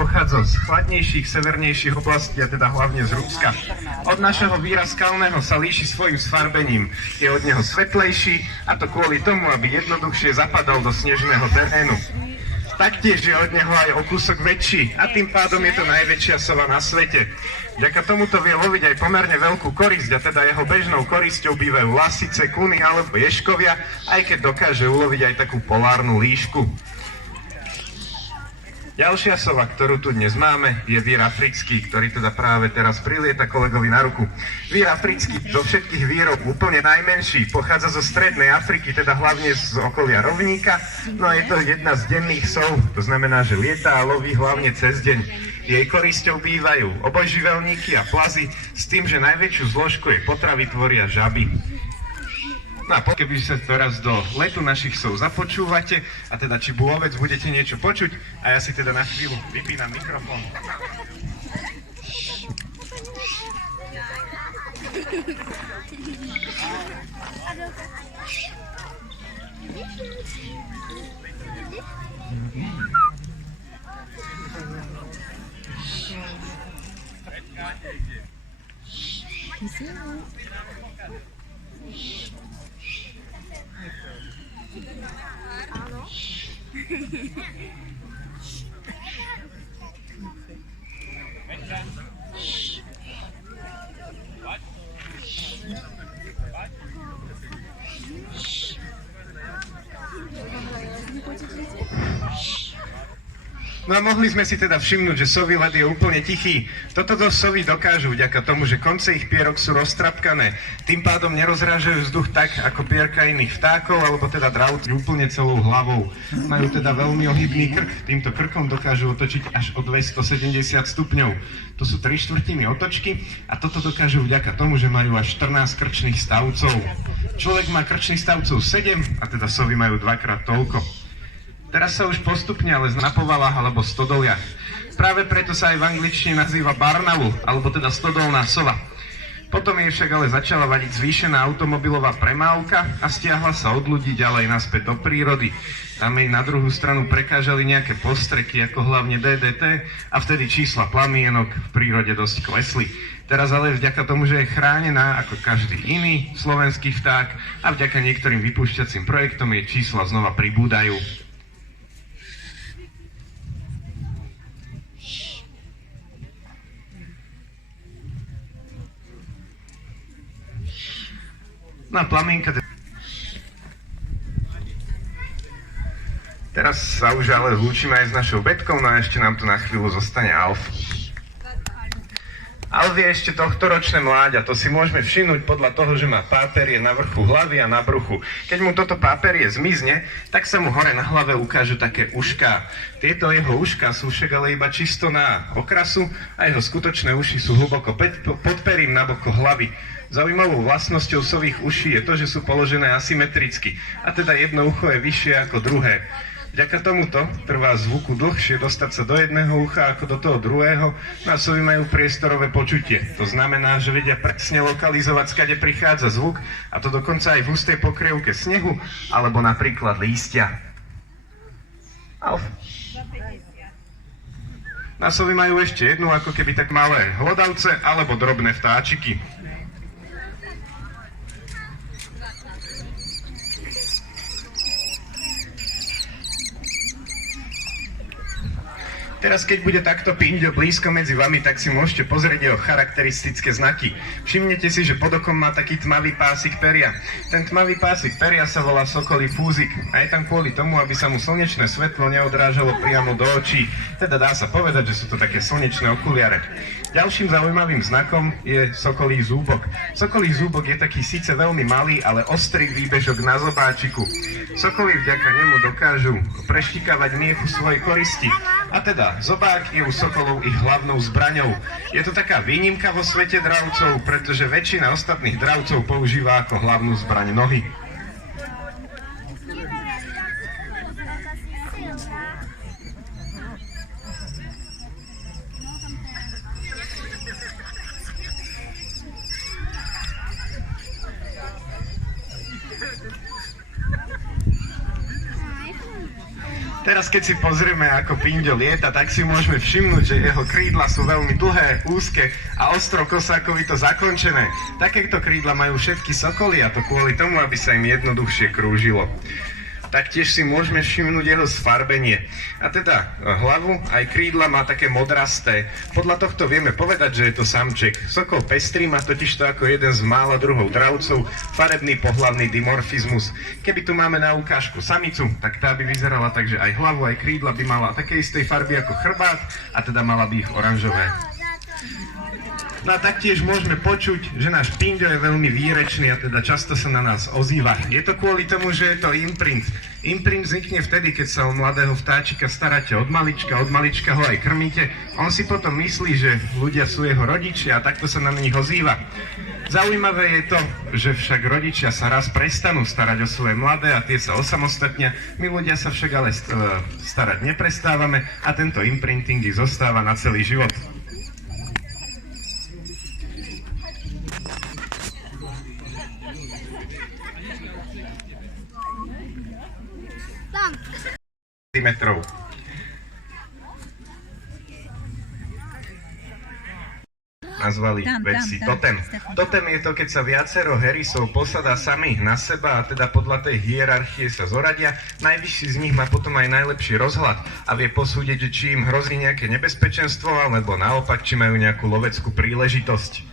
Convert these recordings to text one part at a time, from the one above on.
pochádza z chladnejších, severnejších oblastí, a teda hlavne z Ruska. Od našeho víra skalného sa líši svojim sfarbením. Je od neho svetlejší, a to kvôli tomu, aby jednoduchšie zapadol do snežného terénu. Taktiež je od neho aj o kúsok väčší a tým pádom je to najväčšia sova na svete. Vďaka tomuto vie loviť aj pomerne veľkú korisť, a teda jeho bežnou korisťou bývajú lasice, kuny alebo ješkovia, aj keď dokáže uloviť aj takú polárnu líšku. Ďalšia sova, ktorú tu dnes máme, je vír africký, ktorý teda práve teraz prilieta kolegovi na ruku. Vír africký zo všetkých vírov úplne najmenší, pochádza zo strednej Afriky, teda hlavne z okolia rovníka, no a je to jedna z denných sov, to znamená, že lieta a loví hlavne cez deň. Jej korisťou bývajú obojživelníky a plazy, s tým, že najväčšiu zložku jej potravy tvoria žaby. No a keby sa teraz do letu našich sov započúvate, a teda či vôbec budete niečo počuť, a ja si teda na chvíľu vypínam mikrofón. No a mohli sme si teda všimnúť, že sový let je úplne tichý. Toto sovy dokážu vďaka tomu, že konce ich pierok sú roztrapkané. Tým pádom nerozrážajú vzduch tak, ako pierka iných vtákov, alebo teda dravci úplne celou hlavou. Majú teda veľmi ohybný krk. Týmto krkom dokážu otočiť až o 270 stupňov. To sú 3/4 otočky a toto dokážu vďaka tomu, že majú až 14 krčných stavcov. Človek má krčných stavcov 7 a teda sovy majú dvakrát toľko. Teraz sa už postupne ale na povalách alebo stodoliach. Práve preto sa aj v angličtine nazýva barnaul, alebo teda stodolná sova. Potom jej však ale začala vadiť zvýšená automobilová premávka a stiahla sa od ľudí ďalej naspäť do prírody. Tam jej na druhú stranu prekážali nejaké postreky, ako hlavne DDT, a vtedy čísla plamienok v prírode dosť klesli. Teraz ale vďaka tomu, že je chránená ako každý iný slovenský vták a vďaka niektorým vypúšťacím projektom jej čísla znova pribúdajú. No a plamienka... Teraz sa už ale zlúčime aj s našou Betkou, no a ešte nám tu na chvíľu zostane Alf. Alf je ešte tohtoročné mláďa, to si môžeme všimnúť podľa toho, že má páperie na vrchu hlavy a na bruchu. Keď mu toto páperie zmizne, tak sa mu hore na hlave ukážu také ušká. Tieto jeho ušká sú však ale iba čisto na okrasu a jeho skutočné uši sú hlboko pod perím na boko hlavy. Zaujímavou vlastnosťou sových uší je to, že sú položené asymetricky, a teda jedno ucho je vyššie ako druhé. Vďaka tomuto trvá zvuku dlhšie dostať sa do jedného ucha ako do toho druhého, no a sovy majú priestorové počutie. To znamená, že vedia presne lokalizovať, skade prichádza zvuk, a to dokonca aj v hustej pokrievke snehu, alebo napríklad lístia. Alf. Na sovy majú ešte jednu, ako keby tak malé hlodavce alebo drobné vtáčiky. Teraz, keď bude takto pinďo blízko medzi vami, tak si môžete pozrieť jeho charakteristické znaky. Všimnete si, že pod okom má taký tmavý pásik peria. Ten tmavý pásik peria sa volá sokolí fúzik a je tam kvôli tomu, aby sa mu slnečné svetlo neodrážalo priamo do očí. Teda dá sa povedať, že sú to také slnečné okuliare. Ďalším zaujímavým znakom je sokolí zúbok. Sokolí zúbok je taký síce veľmi malý, ale ostrý výbežok na zobáčiku. Sokolí vďaka nemu dokážu preštikávať miechu svojej koristi. A teda zobák je u sokolov ich hlavnou zbraňou. Je to taká výnimka vo svete dravcov, pretože väčšina ostatných dravcov používa ako hlavnú zbraň nohy. Teraz Teraz keď si pozrieme, ako Pinďo lieta, tak si môžeme všimnúť, že jeho krídla sú veľmi dlhé, úzke a ostro kosákovito zakončené. Takéto krídla majú všetky sokoly a to kvôli tomu, aby sa im jednoduchšie krúžilo. Taktiež si môžeme všimnúť jeho sfarbenie. A teda hlavu aj krídla má také modrasté. Podľa tohto vieme povedať, že je to samček. Sokol pestrý má totižto ako jeden z mála druhov dravcov farebný pohlavný dimorfizmus. Keby tu máme na ukážku samicu, tak tá by vyzerala tak, že aj hlavu, aj krídla by mala také istej farby ako chrbát a teda mala by ich oranžové. No a taktiež môžeme počuť, že náš Pinďo je veľmi výrečný a teda často sa na nás ozýva. Je to kvôli tomu, že je to imprint. Imprint vznikne vtedy, keď sa o mladého vtáčika staráte od malička ho aj krmíte. On si potom myslí, že ľudia sú jeho rodičia a takto sa na nich ozýva. Zaujímavé je to, že však rodičia sa raz prestanú starať o svoje mladé a tie sa osamostatnia. My ľudia sa však ale starať neprestávame a tento imprinting zostáva na celý život. Metrov. Nazvali vedci totem. Totem je to, keď sa viacero herisov posadá samých na seba a teda podľa tej hierarchie sa zoradia. Najvyšší z nich má potom aj najlepší rozhľad a vie posúdiť, či im hrozí nejaké nebezpečenstvo alebo naopak, či majú nejakú loveckú príležitosť.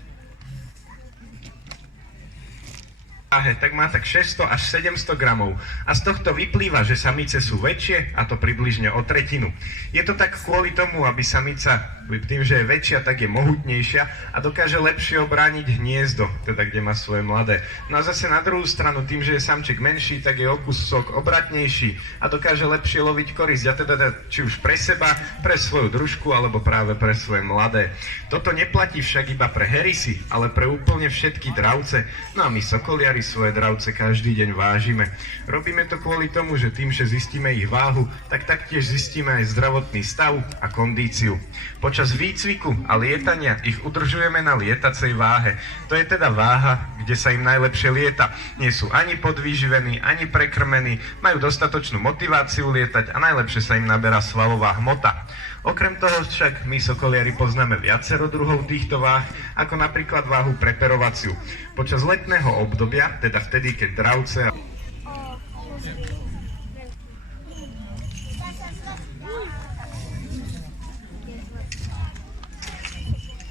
Tak má tak 600 až 700 gramov a z tohto vyplýva, že samice sú väčšie a to približne o tretinu. Je to tak kvôli tomu, aby samica tým, že je väčšia, tak je mohutnejšia a dokáže lepšie obrániť hniezdo, teda kde má svoje mladé. No a zase na druhú stranu, tým, že je samček menší, tak je o kúsok obratnejší a dokáže lepšie loviť korisť, a teda či už pre seba, pre svoju družku alebo práve pre svoje mladé. Toto neplatí však iba pre herisy, ale pre úplne všetky dravce. No a my sokoliari svoje dravce každý deň vážime. Robíme to kvôli tomu, že tým, že zistíme ich váhu, tak taktiež zistíme aj zdravotný stav a kondíciu. Počas výcviku a lietania ich udržujeme na lietacej váhe. To je teda váha, kde sa im najlepšie lieta. Nie sú ani podvýživení, ani prekrmení, majú dostatočnú motiváciu lietať a najlepšie sa im naberá svalová hmota. Okrem toho však my sokoliari poznáme viacero druhov týchto váh, ako napríklad váhu preperovaciu. Počas letného obdobia, teda vtedy, keď dravce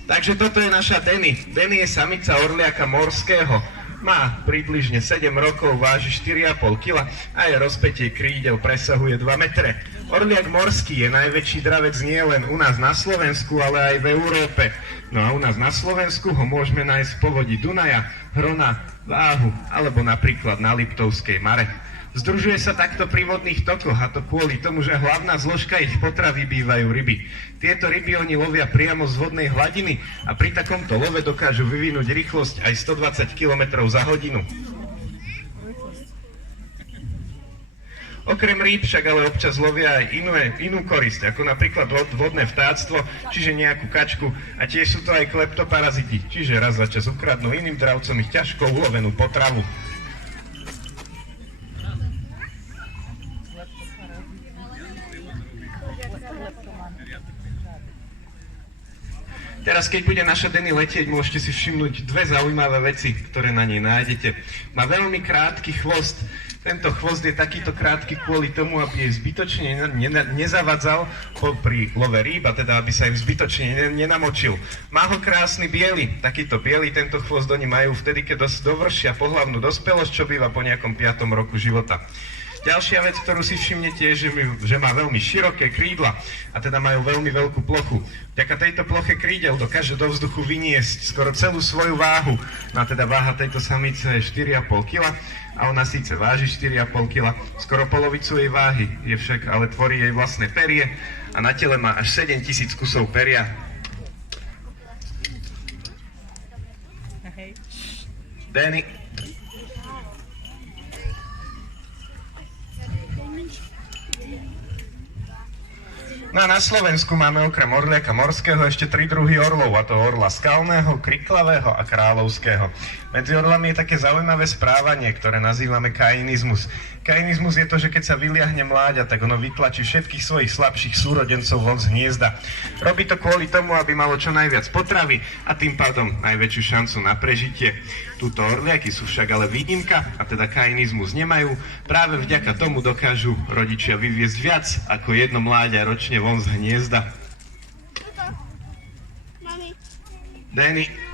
Takže toto je naša Denny. Denny je samica orliaka morského. Má približne 7 rokov, váži 4,5 kg a jej rozpätie krídel presahuje 2 metre. Orliak morský je najväčší dravec nie len u nás na Slovensku, ale aj v Európe. No a u nás na Slovensku ho môžeme nájsť v povodí Dunaja, Hrona, Váhu alebo napríklad na Liptovskej Mare. Združuje sa takto pri vodných tokoch a to kvôli tomu, že hlavná zložka ich potravy bývajú ryby. Tieto ryby oni lovia priamo z vodnej hladiny a pri takomto love dokážu vyvinúť rýchlosť aj 120 km za hodinu. Okrem rýb však ale občas lovia aj inú korisť, ako napríklad vodné vtáctvo, čiže nejakú kačku a tiež sú to aj kleptoparaziti, čiže raz za čas ukradnú iným dravcom ich ťažko ulovenú potravu. Teraz, keď bude naša Denny letieť, môžete si všimnúť dve zaujímavé veci, ktoré na nej nájdete. Má veľmi krátky chvost. Tento chvost je takýto krátky kvôli tomu, aby jej zbytočne nezavadzal pri love rýb, a teda aby sa im zbytočne nenamočil. Má ho krásny biely. Takýto biely tento chvost oni majú vtedy, keď dovršia pohlavnú dospelosť, čo býva po nejakom 5. roku života. Ďalšia vec, ktorú si všimnete, je, že má veľmi široké krídla a teda majú veľmi veľkú plochu. Vďaka tejto ploche krídel dokáže do vzduchu vyniesť skoro celú svoju váhu. No a teda váha tejto samice je 4,5 kg a ona síce váži 4,5 kg, skoro polovicu jej váhy je však, ale tvorí jej vlastné perie a na tele má až 7000 kusov peria. Denny. No a na Slovensku máme okrem orliaka morského ešte 3 druhy orlov, a to orla skalného, kriklavého a kráľovského. Medzi orlami je také zaujímavé správanie, ktoré nazývame kainizmus. Kainizmus je to, že keď sa vyliahne mláďa, tak ono vytlačí všetkých svojich slabších súrodencov von z hniezda. Robí to kvôli tomu, aby malo čo najviac potravy a tým pádom najväčšiu šancu na prežitie. Túto orliaky sú však ale výnimka, a teda kainizmus nemajú. Práve vďaka tomu dokážu rodičia vyviesť viac ako jedno mláďa ročne von z hniezda. Danny.